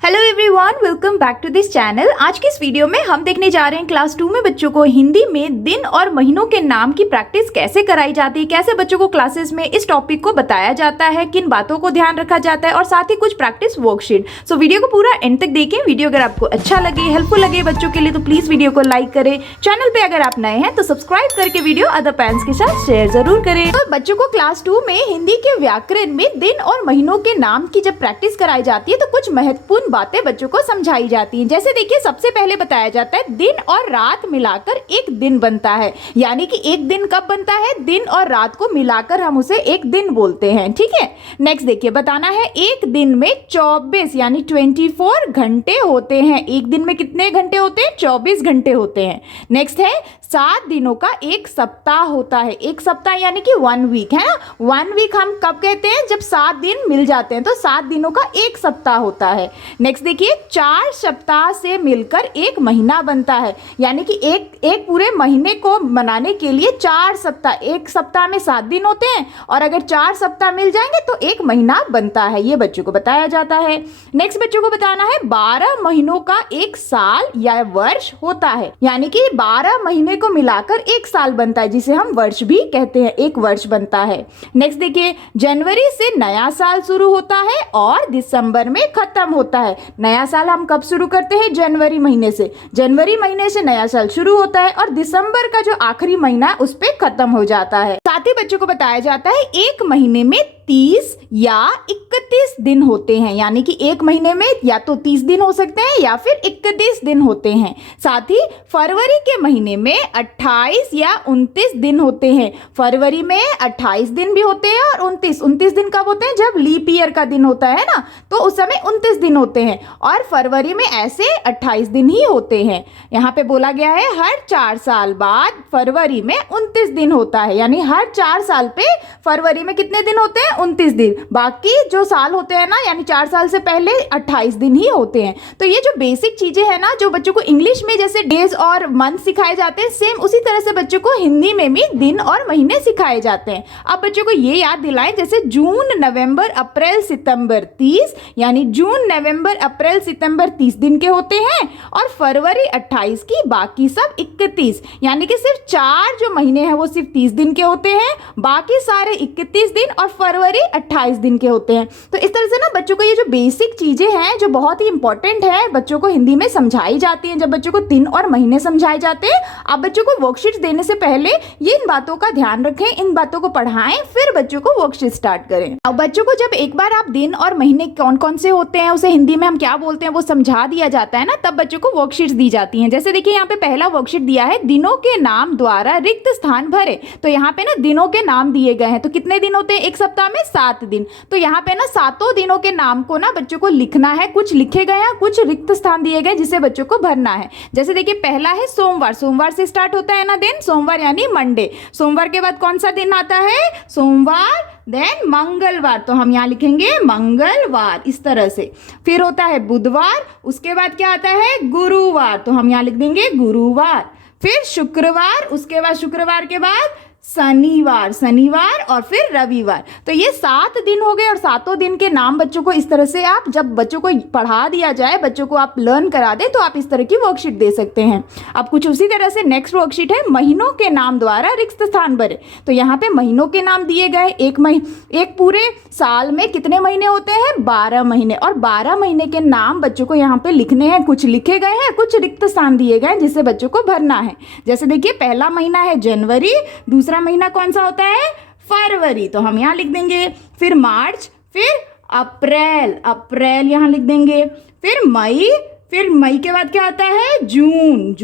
Hello everyone, welcome back to this channel. आज के इस वीडियो में हम देखने जा रहे हैं क्लास 2 में बच्चों को हिंदी में दिन और महीनों के नाम की प्रैक्टिस कैसे कराई जाती है, कैसे बच्चों को क्लासेस में इस टॉपिक को बताया जाता है, किन बातों को ध्यान रखा जाता है और साथ ही कुछ प्रैक्टिस वर्कशीट। सो वीडियो को पूरा एंड तक देखें। वीडियो अगर आपको अच्छा लगे, हेल्पफुल लगे बच्चों के लिए तो प्लीज वीडियो को लाइक करें। चैनल पे अगर आप नए हैं तो सब्सक्राइब करके वीडियो अदर पेरेंट्स के साथ शेयर जरूर करें। तो बच्चों को क्लास 2 में हिंदी के व्याकरण में दिन और महीनों के नाम की जब प्रैक्टिस कराई जाती है तो कुछ महत्वपूर्ण बातें बच्चों को समझाई जाती है। जैसे देखिए, सबसे पहले बताया जाता है दिन और रात मिलाकर एक दिन बनता है। यानी कि एक दिन कब बनता है? दिन और रात को मिलाकर हम उसे एक दिन बोलते हैं। ठीक है। नेक्स्ट देखिए, बताना है एक दिन में 24 यानी 24 घंटे होते हैं। एक दिन में कितने घंटे होते हैं? 24 घंटे होते हैं। नेक्स्ट है 7 दिनों का एक सप्ताह होता है। एक सप्ताह यानी कि 1 वीक है ना। 1 वीक हम कब कहते हैं? जब 7 दिन मिल जाते हैं तो 7 दिनों का एक सप्ताह होता है। नेक्स्ट देखिए, 4 सप्ताह से मिलकर एक महीना बनता है। यानी कि एक पूरे महीने को मनाने के लिए 4 सप्ताह, एक सप्ताह में 7 दिन होते हैं और अगर 4 सप्ताह मिल जाएंगे तो एक महीना बनता है। ये बच्चों को बताया जाता है। नेक्स्ट बच्चों को बताना है 12 महीनों का एक साल या वर्ष होता है। यानी कि 12 महीने को मिलाकर एक साल बनता है, जिसे हम वर्ष भी कहते हैं। एक वर्ष बनता है। नेक्स्ट देखिए, जनवरी से नया साल शुरू होता है और दिसंबर में खत्म होता है। नया साल हम कब शुरू करते हैं? जनवरी महीने से। जनवरी महीने से नया साल शुरू होता है और दिसंबर का जो आखिरी महीना उस पे खत्म हो जाता है। साथ ही बच्चों को बताया जाता है एक महीने में 30 या 31 दिन होते हैं। यानी कि एक महीने में या तो 30 दिन हो सकते हैं या फिर 31 दिन होते हैं। साथ ही फरवरी के महीने में 28 या 29 दिन होते हैं। फरवरी में 28 दिन भी होते हैं और 29 दिन कब होते हैं? जब लीप ईयर का दिन होता है ना, तो उस समय 29 दिन होते हैं और फरवरी में ऐसे 28 दिन ही होते हैं। यहाँ पे बोला गया है हर 4 साल बाद फरवरी में 29 दिन होता है। यानी हर 4 साल पे फरवरी में कितने दिन होते हैं? 29 दिन। बाकी जो साल होते हैं ना, यानी 4 साल से पहले 28 दिन ही होते हैं। तो ये जो बेसिक चीजें हैं ना, जो बच्चों को इंग्लिश में जैसे डेज और मंथ सिखाए जाते हैं, सेम उसी तरह से बच्चों को हिंदी में भी दिन और महीने सिखाए जाते हैं। अब बच्चों को ये याद दिलाएं, जैसे जून, नवंबर, अप्रैल, सितंबर 30, यानी जून, नवंबर, अप्रैल, सितंबर 30 दिन के होते हैं और फरवरी 28 की, बाकी सब 31। यानी कि सिर्फ 4 जो महीने हैं वो सिर्फ 30 दिन के होते हैं, बाकी सारे 31 दिन और फरवरी 28 दिन के होते हैं। तो इस तरह से ना बच्चों को ये जो बेसिक चीजें हैं जो बहुत ही इंपॉर्टेंट है, बच्चों को हिंदी में समझाई जाती हैं। जब बच्चों को दिन और महीने समझाए जाते हैं, आप बच्चों को वर्कशीट देने से पहले ये इन बातों का ध्यान रखें, इन बातों को पढ़ाएं, फिर बच्चों को वर्कशीट स्टार्ट करें। अब बच्चों को जब एक बार आप दिन और महीने कौन कौन से होते हैं, उसे हिंदी में हम क्या बोलते हैं, वो समझा दिया जाता है ना, तब बच्चों को वर्कशीट्स दी जाती हैं। जैसे देखिए, यहाँ पे पहला वर्कशीट दिया है, दिनों के नाम द्वारा रिक्त स्थान भरे। तो यहाँ पे ना दिनों के नाम दिए गए हैं। तो कितने दिन होते हैं एक सप्ताह में? 7 दिन। तो यहाँ पे ना 7 दिनों के नाम को ना बच्चों को लिखना है। कुछ लिखे गए हैं, कुछ रिक्त स्थान दिए गए जिसे बच्चों को भरना है। जैसे देखिए, पहला है सोमवार। सोमवार से स्टार्ट होता है ना दिन, सोमवार यानी मंडे। सोमवार के बाद कौन सा दिन आता है? सोमवार। देन मंगलवार, तो हम यहाँ लिखेंगे मंगलवार, इस तरह से। फिर होता है बुधवार। उसके बाद क्या आता है? गुरुवार, तो हम यहाँ लिख देंगे गुरुवार। फिर शुक्रवार, उसके बाद शुक्रवार के बाद शनिवार और फिर रविवार। तो ये 7 दिन हो गए और 7 दिन के नाम बच्चों को इस तरह से आप, जब बच्चों को पढ़ा दिया जाए, बच्चों को आप लर्न करा दे, तो आप इस तरह की वर्कशीट दे सकते हैं। अब कुछ उसी तरह से नेक्स्ट वर्कशीट है महीनों के नाम द्वारा रिक्त स्थान भरे। तो यहाँ पे महीनों के नाम दिए गए। एक पूरे साल में कितने महीने होते हैं? 12 महीने। और 12 महीने के नाम बच्चों को यहाँ पे लिखने हैं। कुछ लिखे गए हैं, कुछ रिक्त स्थान दिए गए जिसे बच्चों को भरना है। जैसे देखिए, पहला महीना है जनवरी, दूसरा महीना कौन सा होता है? फरवरी, तो हम यहाँ लिख देंगे। फिर मार्च, फिर अप्रैल यहाँ लिख देंगे। फिर मई के बाद क्या आता है? जून,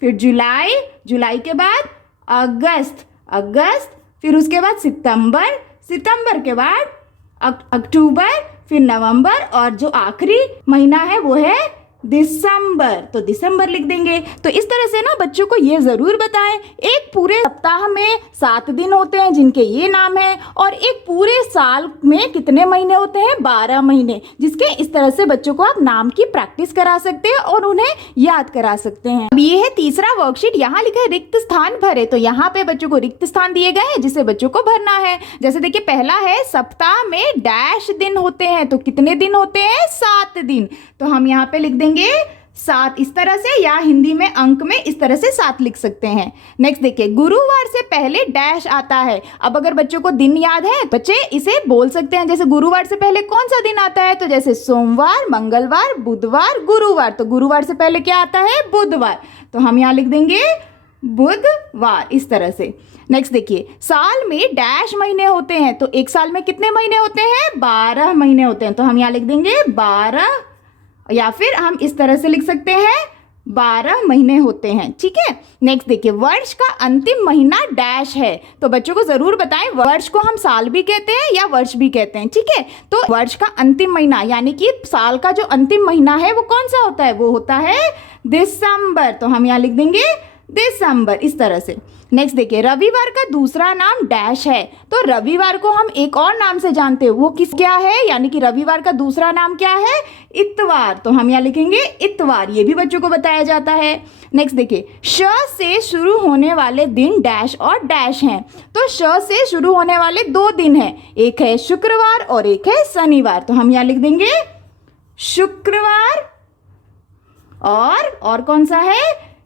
फिर जुलाई के बाद अगस्त, फिर उसके बाद सितंबर के बाद अक्टूबर, फिर नवंबर और जो आखिरी महीना है वो है दिसंबर, तो दिसंबर लिख देंगे। तो इस तरह से ना बच्चों को ये जरूर बताएं, एक पूरे सप्ताह में 7 दिन होते हैं जिनके ये नाम है, और एक पूरे साल में कितने महीने होते हैं, 12 महीने, जिसके इस तरह से बच्चों को आप नाम की प्रैक्टिस करा सकते हैं और उन्हें याद करा सकते हैं। अब ये है तीसरा वर्कशीट, यहाँ लिखा है रिक्त स्थान भरे। तो यहाँ पे बच्चों को रिक्त स्थान दिए गए हैं जिसे बच्चों को भरना है। जैसे देखिए पहला है सप्ताह में डैश दिन होते हैं, तो कितने दिन होते हैं, 7 दिन। तो हम यहाँ पे लिख देंगे 7 इस तरह से, या हिंदी में अंक में इस तरह से 7 लिख सकते हैं। नेक्स्ट देखिए गुरुवार से पहले डैश आता है। अब अगर बच्चों को दिन याद है, बच्चे इसे बोल सकते हैं, जैसे गुरुवार से पहले कौन सा दिन आता है, तो जैसे सोमवार, मंगलवार, बुधवार, गुरुवार। तो गुरुवार से पहले क्या आता है, बुधवार। तो हम यहाँ लिख देंगे बुधवार इस तरह से। नेक्स्ट देखिए साल में डैश महीने होते हैं। तो एक साल में कितने महीने होते हैं, 12 महीने होते हैं। तो हम यहाँ लिख देंगे 12, या फिर हम इस तरह से लिख सकते हैं 12 महीने होते हैं, ठीक है। नेक्स्ट देखिए वर्ष का अंतिम महीना डैश है। तो बच्चों को जरूर बताएं, वर्ष को हम साल भी कहते हैं या वर्ष भी कहते हैं, ठीक है। तो वर्ष का अंतिम महीना यानी कि साल का जो अंतिम महीना है वो कौन सा होता है, वो होता है दिसंबर। तो हम यहाँ लिख देंगे दिसंबर इस तरह से। नेक्स्ट देखिए रविवार का दूसरा नाम डैश है। तो रविवार को हम एक और नाम से जानते हैं, वो किस क्या है, यानी कि रविवार का दूसरा नाम क्या है, इतवार। तो हम यहाँ लिखेंगे इतवार, ये भी बच्चों को बताया जाता है। नेक्स्ट देखिए श से शुरू होने वाले दिन डैश और डैश हैं। तो श से शुरू होने वाले 2 दिन हैं, एक है शुक्रवार और एक है शनिवार। तो हम यहाँ लिख देंगे शुक्रवार, और कौन सा है,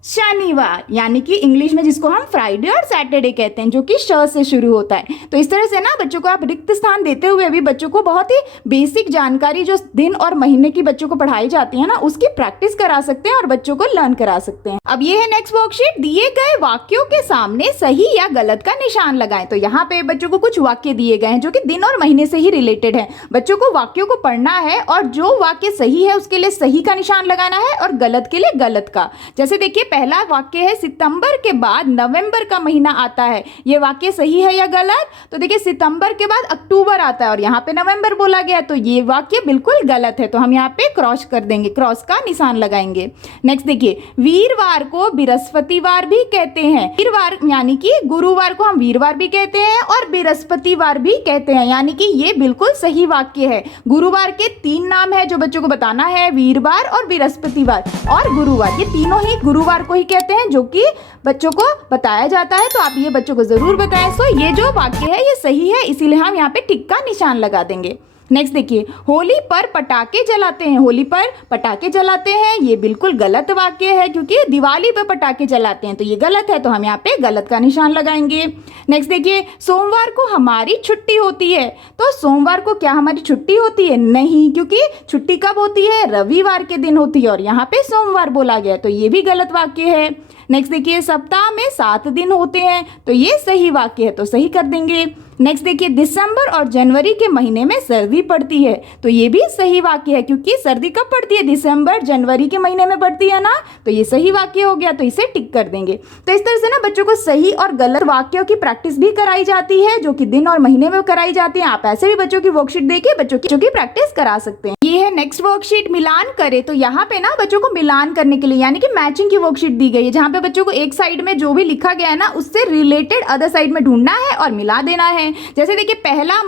शनिवार, यानी कि इंग्लिश में जिसको हम फ्राइडे और सैटरडे कहते हैं, जो कि श से शुरू होता है। तो इस तरह से ना बच्चों को आप रिक्त स्थान देते हुए भी बच्चों को बहुत ही बेसिक जानकारी जो दिन और महीने की बच्चों को पढ़ाई जाती है ना, उसकी प्रैक्टिस करा सकते हैं और बच्चों को लर्न करा सकते हैं। अब ये है नेक्स्ट वर्कशीट, दिए गए वाक्यों के सामने सही या गलत का निशान लगाएं। तो यहाँ पे बच्चों को कुछ वाक्य दिए गए हैं जो कि दिन और महीने से ही रिलेटेड है। बच्चों को वाक्यों को पढ़ना है और जो वाक्य सही है उसके लिए सही का निशान लगाना है और गलत के लिए गलत का। जैसे देखिए पहला वाक्य है सितंबर के बाद नवंबर का महीना आता है, ये वाक्य सही है या गलत, तो देखिए सितंबर के बाद अक्टूबर आता है और यहाँ पे नवंबर बोला गया, तो ये वाक्य बिल्कुल गलत है। तो हम यहाँ पे क्रॉस कर देंगे, क्रॉस का निशान लगाएंगे। नेक्स्ट देखिए वीरवार को बृहस्पतिवार भी कहते हैं। वीरवार यानी कि गुरुवार को हम वीरवार भी कहते हैं और बृहस्पतिवार भी कहते हैं, यानी कि ये बिल्कुल सही वाक्य है। गुरुवार के 3 नाम है जो बच्चों को बताना है, वीरवार और बृहस्पतिवार और गुरुवार, ये तीनों ही गुरुवार को ही कहते हैं जो कि बच्चों को बताया जाता है। तो आप ये बच्चों को जरूर बताएं। सो ये जो वाक्य है ये सही है, इसीलिए हम यहाँ पे टिक का निशान लगा देंगे। नेक्स्ट देखिए होली पर पटाखे जलाते हैं। होली पर पटाखे जलाते हैं, ये बिल्कुल गलत वाक्य है क्योंकि दिवाली पर पटाखे जलाते हैं, तो ये गलत है। तो हम यहाँ पे गलत का निशान लगाएंगे। नेक्स्ट देखिए सोमवार को हमारी छुट्टी होती है। तो सोमवार को क्या हमारी छुट्टी होती है? नहीं, क्योंकि छुट्टी कब होती है? रविवार के दिन होती है और यहाँ पे सोमवार बोला गया, तो ये भी गलत वाक्य है। नेक्स्ट देखिए सप्ताह में 7 दिन होते हैं, तो ये सही वाक्य है, तो सही कर देंगे। नेक्स्ट देखिए दिसंबर और जनवरी के महीने में सर्दी पड़ती है, तो ये भी सही वाक्य है क्योंकि सर्दी कब पड़ती है? दिसंबर जनवरी के महीने में पड़ती है ना, तो ये सही वाक्य हो गया, तो इसे टिक कर देंगे। तो इस तरह से ना बच्चों को सही और गलत वाक्यों की प्रैक्टिस भी कराई जाती है, जो कि दिन और महीने में कराई जाती है। आप ऐसे भी बच्चों की वर्कशीट देके बच्चों की प्रैक्टिस करा सकते हैं। ये है नेक्स्ट वर्कशीट मिलान करे। तो यहाँ पे ना बच्चों को मिलान करने के लिए यानी कि मैचिंग की वर्कशीट दी गई है, जहाँ पे बच्चों को एक साइड में जो भी लिखा गया है ना उससे रिलेटेड अदर साइड में ढूंढना है और मिला देना है। जैसे देखिए पहला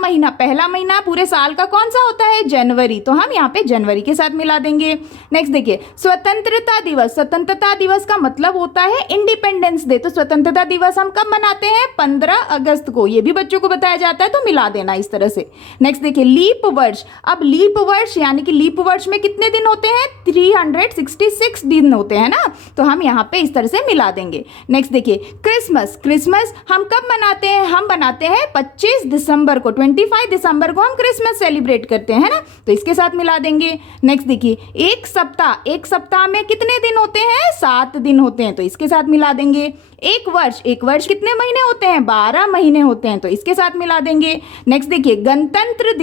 महीना पूरे साल का कौन सा होता है? जनवरी, तो हम यहाँ पे जनवरी के साथ मिला देंगे। नेक्स्ट देखिए स्वतंत्रता दिवस। स्वतंत्रता दिवस का मतलब होता है इंडिपेंडेंस डे। तो स्वतंत्रता दिवस हम कब मनाते हैं? 15 अगस्त को, ये भी बच्चों को बताया जाता है, तो मिला देना इस तरह से। नेक्स्ट देखिए लीप वर्ष। अब लीप वर्ष यानी कि लीप वर्ष में कितने दिन होते हैं? 366 दिन होते हैं ना, तो हम यहाँ पे इस तरह से मिला देंगे। नेक्स्ट देखिए क्रिसमस। क्रिसमस हम कब मनाते हैं? हम मनाते हैं 25 दिसंबर को, 25 दिसंबर को हम क्रिसमस सेलिब्रेट करते हैं ना, तो इसके साथ मिला देंगे। नेक्स्ट देखिए एक सप्ताह में कितने दिन होते हैं? 7 दिन होते हैं, तो इसके साथ मिला देंगे। एक वर्ष कितने महीने होते हैं? 12 महीने होते हैं, तो इसके साथ मिला देंगे। नेक्स्ट देखिए गणतंत्र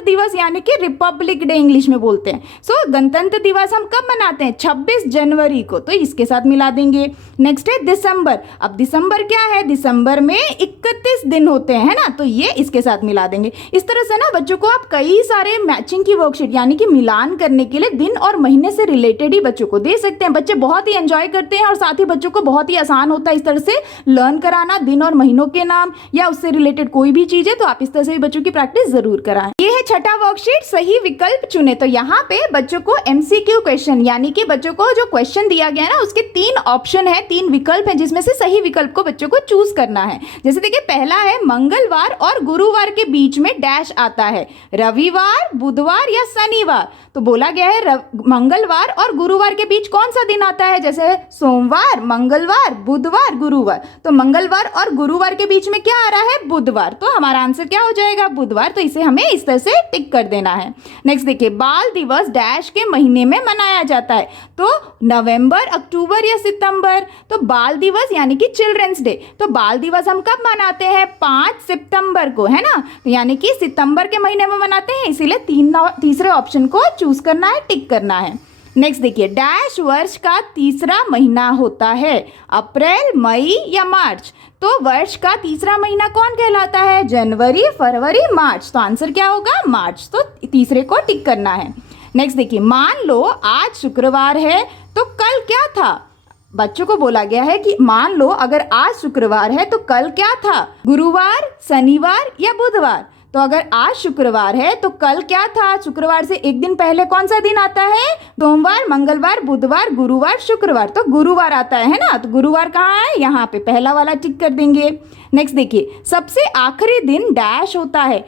दिवस यानी कि रिपब्लिक डे इंग्लिश में बोलते हैं। सो गणतंत्र दिवस हम कब मनाते हैं? 26 जनवरी को, तो इसके साथ मिला देंगे। नेक्स्ट है दिसंबर। अब दिसंबर क्या है? दिसंबर में 31 दिन होते है ना, तो ये इसके साथ मिला देंगे। इस तरह से ना बच्चों को आप कई सारे मैचिंग की वर्कशीट यानी कि मिलान करने के लिए दिन और महीने से रिलेटेड ही बच्चों को दे सकते हैं। बच्चे बहुत ही एंजॉय करते हैं और साथ ही बच्चों को बहुत ही आसान होता है इस तरह से लर्न कराना दिन और महीनों के नाम या उससे रिलेटेड कोई भी चीज है, तो आप इस तरह से भी बच्चों की प्रैक्टिस जरूर कराएं। ये है छठा वर्कशीट, सही विकल्प चुने। तो यहाँ पे बच्चों को एमसीक्यू क्वेश्चन यानी कि बच्चों को जो क्वेश्चन दिया गया है ना उसके 3 ऑप्शन है, 3 विकल्प है जिसमें से सही विकल्प को बच्चों को चूज करना है। जैसे देखिए पहला है मंगलवार और गुरुवार के बीच में डैश आता है, रविवार, बुधवार या शनिवार। तो बोला गया है मंगलवार और गुरुवार के बीच कौन सा दिन आता है, जैसे सोमवार, मंगलवार, बुधवार, गुरुवार। तो मंगलवार और गुरुवार के बीच में क्या आ रहा है, बुधवार। तो हमारा आंसर क्या हो जाएगा, बुधवार। तो इसे हमें इस तरह से टिक कर देना है। नेक्स्ट देखिए बाल दिवस डैश के महीने में मनाया जाता है, तो नवंबर, अक्टूबर या सितंबर। तो बाल दिवस यानी कि चिल्ड्रंस डे, तो बाल दिवस हम कब मनाते हैं, 5 सितंबर को, है ना। तो यानी कि सितंबर के महीने में मनाते हैं, इसीलिए तीसरे ऑप्शन को चूज करना है, टिक करना है। नेक्स्ट देखिए डैश वर्ष का तीसरा महीना होता है, अप्रैल, मई या मार्च। तो वर्ष का तीसरा महीना कौन कहलाता है, जनवरी, फरवरी, मार्च। तो आंसर क्या होगा, मार्च। तो तीसरे को टिक करना है। नेक्स्ट देखिए मान लो आज शुक्रवार है तो कल क्या था। बच्चों को बोला गया है कि मान लो अगर आज शुक्रवार है तो कल क्या था, गुरुवार, शनिवार या बुधवार। तो अगर आज शुक्रवार है तो कल क्या था, शुक्रवार से एक दिन पहले कौन सा दिन आता है, सोमवार, मंगलवार, बुधवार, गुरुवार, शुक्रवार। तो गुरुवार आता है ना, तो गुरुवार कहाँ है, यहाँ पे पहला वाला टिक कर देंगे। नेक्स्ट देखिए सबसे आखिरी दिन डैश होता है,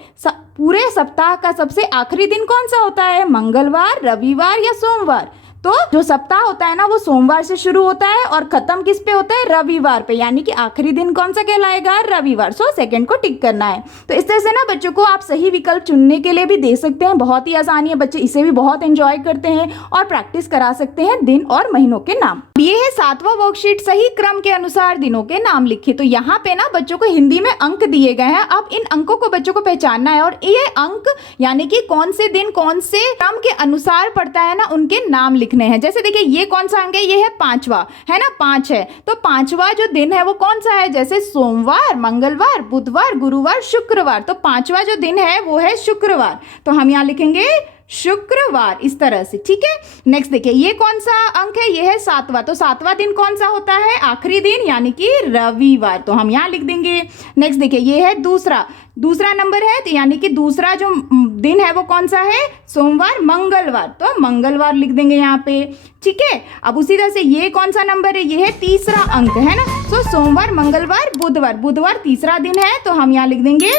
पूरे सप्ताह का सबसे आखिरी दिन कौन सा होता है, मंगलवार, रविवार या सोमवार। तो जो सप्ताह होता है ना वो सोमवार से शुरू होता है और खत्म किस पे होता है, रविवार पे, यानी कि आखिरी दिन कौन सा कहलाएगा, रविवार। सो सेकंड को टिक करना है। तो इस तरह से ना बच्चों को आप सही विकल्प चुनने के लिए भी दे सकते हैं, बहुत ही आसानी है, बच्चे इसे भी बहुत एंजॉय करते हैं और प्रैक्टिस करा सकते हैं दिन और महीनों के नाम। ये है 7वां वर्कशीट, सही क्रम के अनुसार दिनों के नाम लिखे। तो यहाँ पे ना बच्चों को हिंदी में अंक दिए गए हैं, अब इन अंकों को बच्चों को पहचानना है और ये अंक यानी कि कौन से दिन कौन से क्रम के अनुसार पड़ता है ना उनके नाम लिखने हैं। जैसे देखिए ये कौन सा अंक है, ये है 5वां, है ना, 5 है। तो 5वां जो दिन है वो कौन सा है, जैसे सोमवार, मंगलवार, बुधवार, गुरुवार, शुक्रवार। तो 5वां जो दिन है वो है शुक्रवार, तो हम यहाँ लिखेंगे शुक्रवार इस तरह से, ठीक है। नेक्स्ट देखिए ये कौन सा अंक है, ये है 7वां। तो 7वां दिन कौन सा होता है, आखिरी दिन यानी कि रविवार। तो हम यहाँ लिख देंगे। नेक्स्ट देखिए ये है दूसरा नंबर है, तो यानी कि दूसरा जो दिन है वो कौन सा है, सोमवार, मंगलवार। तो मंगलवार लिख देंगे यहाँ पे, ठीक है। अब उसी तरह से ये कौन सा नंबर है, ये है तीसरा अंक, है ना। तो सोमवार, मंगलवार, बुधवार तीसरा दिन है, तो हम यहाँ लिख देंगे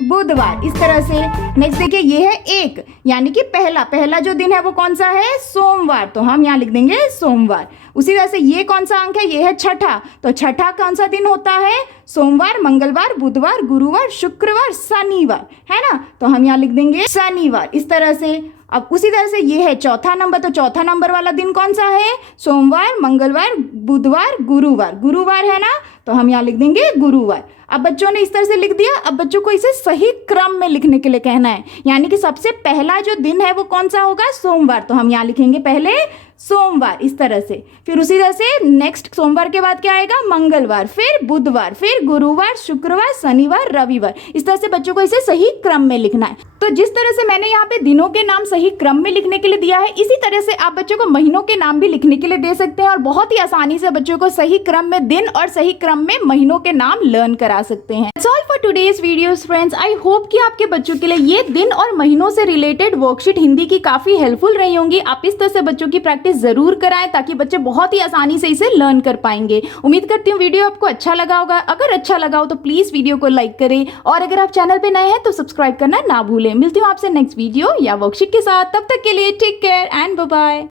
बुधवार इस तरह से। नेक्स्ट देखिए ये है 1 यानी कि पहला जो दिन है वो कौन सा है, सोमवार। तो हम यहाँ लिख देंगे सोमवार। उसी तरह से ये कौन सा अंक है, ये है छठा। तो छठा कौन सा दिन होता है, सोमवार, मंगलवार, बुधवार, गुरुवार, शुक्रवार, शनिवार, है ना। तो हम यहाँ लिख देंगे शनिवार इस तरह से। अब उसी तरह से ये है चौथा नंबर, तो चौथा नंबर वाला दिन कौन सा है, सोमवार, मंगलवार, बुधवार, गुरुवार है ना। तो हम यहाँ लिख देंगे गुरुवार। अब बच्चों ने इस तरह से लिख दिया, अब बच्चों को इसे सही क्रम में लिखने के लिए कहना है, यानी कि सबसे पहला जो दिन है वो कौन सा होगा, सोमवार। तो हम यहाँ लिखेंगे पहले सोमवार इस तरह से। फिर उसी तरह से नेक्स्ट सोमवार के बाद क्या आएगा, मंगलवार, फिर बुधवार, फिर गुरुवार, शुक्रवार, शनिवार, रविवार। इस तरह से बच्चों को इसे सही क्रम में लिखना है। तो जिस तरह से मैंने यहाँ पे दिनों के नाम सही क्रम में लिखने के लिए दिया है, इसी तरह से आप बच्चों को महीनों के नाम भी लिखने के लिए दे सकते हैं और बहुत ही आसानी से बच्चों को सही क्रम में दिन और सही क्रम में महीनों के नाम लर्न करा सकते हैं। That's all for today's videos friends. I hope कि आपके बच्चों के लिए ये दिन और महीनों से रिलेटेड वर्कशीट हिंदी की काफी हेल्पफुल रही होंगी। आप इस तरह से बच्चों की प्रैक्टिस जरूर कराएं ताकि बच्चे बहुत ही आसानी से इसे लर्न कर पाएंगे। उम्मीद करती हूँ वीडियो आपको अच्छा लगा होगा। अगर अच्छा लगा हो तो प्लीज वीडियो को लाइक करें और अगर आप चैनल पे नए हैं तो सब्सक्राइब करना ना भूलें। मिलती हूँ आपसे नेक्स्ट वीडियो या वर्कशीट के साथ, तब तक के लिए take care and bye bye.